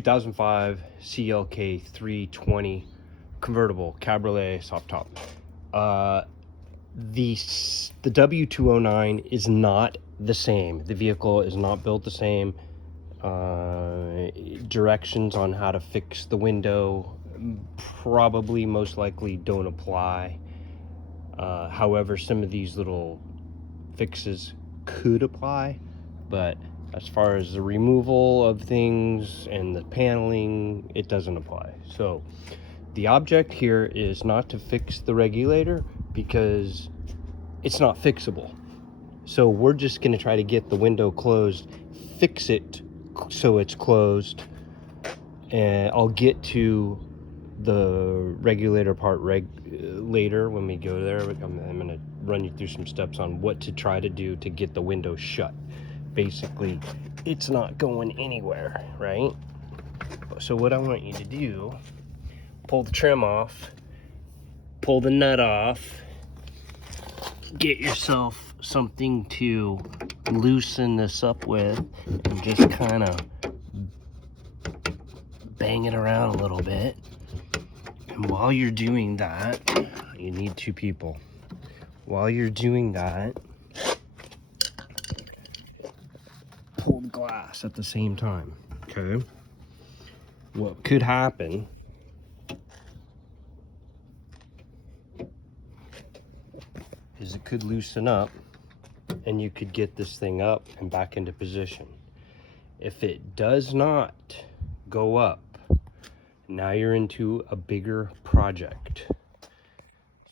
2005 CLK320 convertible cabriolet soft top. The W209 is not the same. The vehicle is not built the same. Directions on how to fix the window probably most likely don't apply. However, some of these little fixes could apply, but as far as the removal of things and the paneling, it doesn't apply. So the object here is not to fix the regulator because it's not fixable. So we're just going to try to get the window closed, fix it so it's closed, and I'll get to the regulator part later when we go there. I'm going to run you through some steps on what to try to do to get the window shut. Basically, it's not going anywhere, right? So what I want you to do, pull the trim off, pull the nut off, get yourself something to loosen this up with, and just kind of bang it around a little bit. And while you're doing that, you need two people. While you're doing that, pull the glass at the same time, okay? What could happen is it could loosen up and you could get this thing up and back into position. If it does not go up, now you're into a bigger project.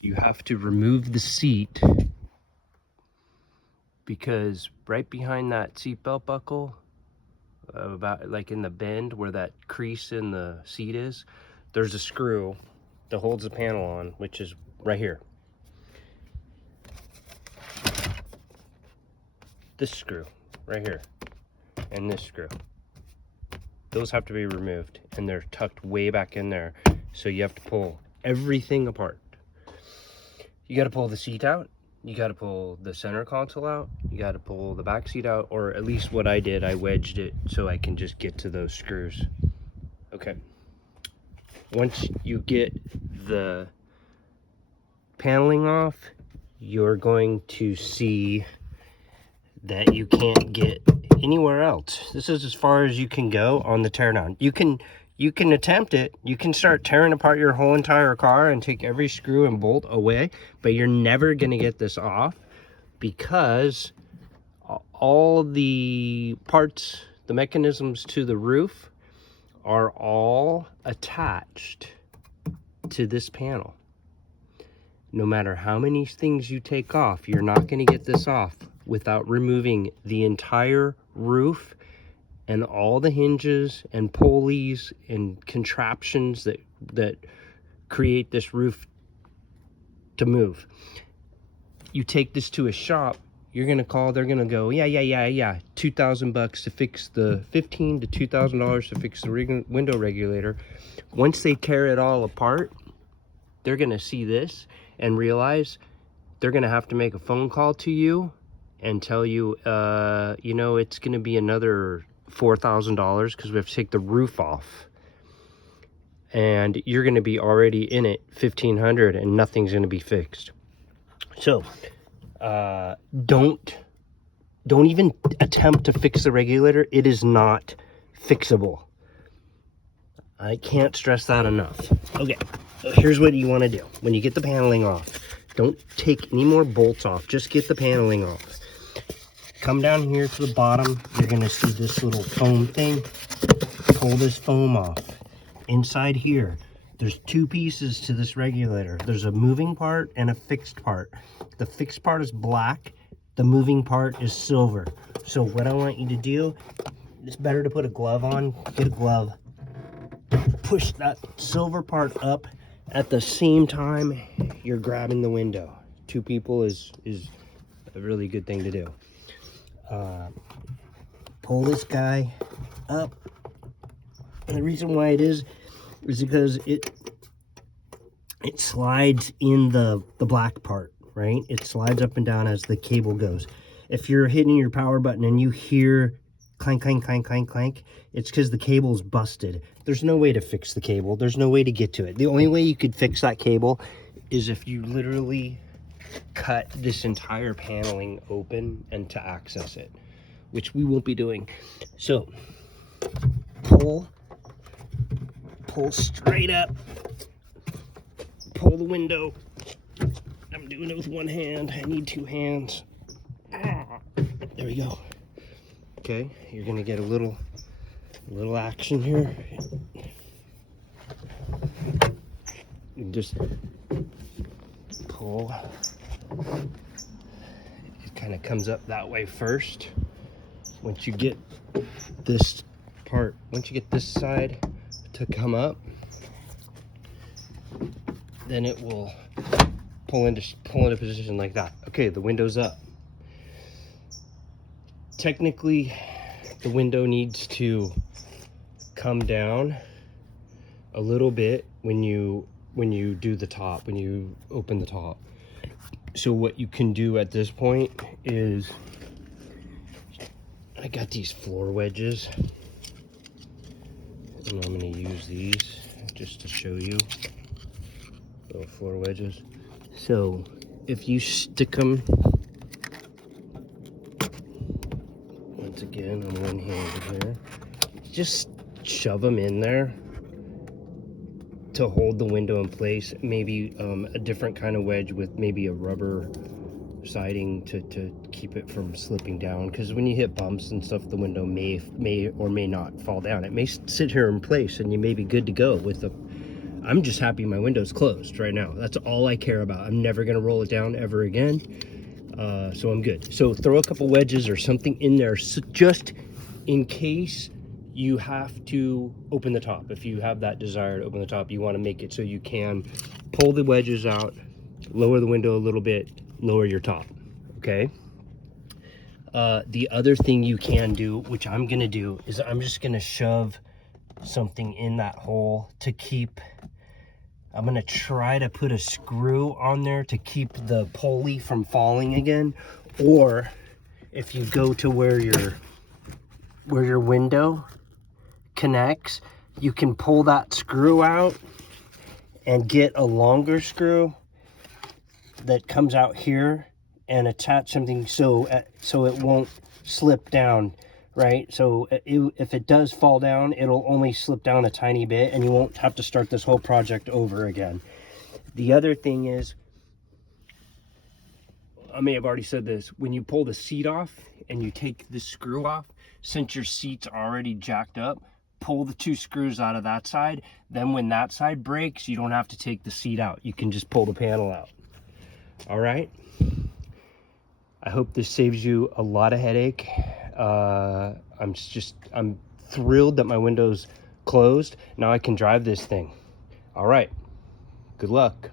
You have to remove the seat, because right behind that seatbelt buckle, about like in the bend where that crease in the seat is, there's a screw that holds the panel on, which is right here. This screw right here and this screw, those have to be removed, and they're tucked way back in there. So you have to pull everything apart. You got to pull the seat out, you got to pull the center console out, you got to pull the back seat out, or at least what I did, I wedged it so I can just get to those screws. Okay, once you get the paneling off, you're going to see that you can't get anywhere else. This is as far as you can go on the teardown. You can attempt it. You can start tearing apart your whole entire car and take every screw and bolt away, but you're never going to get this off, because all the parts, the mechanisms to the roof are all attached to this panel. No matter how many things you take off, you're not going to get this off without removing the entire roof and all the hinges and pulleys and contraptions that create this roof to move. You take this to a shop, you're gonna call, they're gonna go, yeah, $2,000 to fix the $1,500 to $2,000 to fix the window regulator. Once they tear it all apart, they're gonna see this and realize they're gonna have to make a phone call to you and tell you, you know, it's gonna be another $4,000 because we have to take the roof off, and you're going to be already in it $1,500 and nothing's going to be fixed. So don't even attempt to fix the regulator. It is not fixable. I can't stress that enough. Okay, so here's what you want to do when you get the paneling off. Don't take any more bolts off, just get the paneling off. Come down here to the bottom, you're gonna see this little foam thing. Pull this foam off. Inside here, there's two pieces to this regulator. There's a moving part and a fixed part. The fixed part is black, the moving part is silver. So what I want you to do, it's better to put a glove on. Get a glove. Push that silver part up at the same time you're grabbing the window. Two people is a really good thing to do. Pull this guy up, and the reason why it is because it slides in the black part, right? It slides up and down as the cable goes. If you're hitting your power button and you hear clank, clank, clank, clank, clank, it's because the cable's busted. There's no way to fix the cable. There's no way to get to it. The only way you could fix that cable is if you literally cut this entire paneling open and to access it, which we won't be doing. So pull straight up, pull the window. I'm doing it with one hand. I need two hands. There we go. Okay, you're gonna get a little action here. You just pull. It kind of comes up that way first. Once you get this part, once you get this side to come up, then it will pull into position like that. Okay, the window's up. Technically, the window needs to come down a little bit when you do the top, when you open the top. So what you can do at this point is, I got these floor wedges, and I'm going to use these just to show you. Little floor wedges. So if you stick them, once again, I'm one-handed here, just shove them in there to hold the window in place. Maybe a different kind of wedge with maybe a rubber siding to keep it from slipping down, because when you hit bumps and stuff, the window may or may not fall down. It may sit here in place and you may be good to go with the. I'm just happy my window's closed right now. That's all I care about. I'm never gonna roll it down ever again, so I'm good. So throw a couple wedges or something in there, so just in case you have to open the top. If you have that desire to open the top, you want to make it so you can pull the wedges out, lower the window a little bit, lower your top. Okay. The other thing you can do, which I'm gonna do, is I'm just gonna shove something in that hole to keep. I'm gonna try to put a screw on there to keep the pulley from falling again. Or if you go to where your window connects, you can pull that screw out and get a longer screw that comes out here and attach something so it won't slip down, right? So if it does fall down, it'll only slip down a tiny bit and you won't have to start this whole project over again. The other thing is, I may have already said this, when you pull the seat off and you take the screw off, since your seat's already jacked up, pull the two screws out of that side. Then when that side breaks, you don't have to take the seat out. You can just pull the panel out. All right. I hope this saves you a lot of headache. I'm thrilled that my window's closed. Now I can drive this thing. All right. Good luck.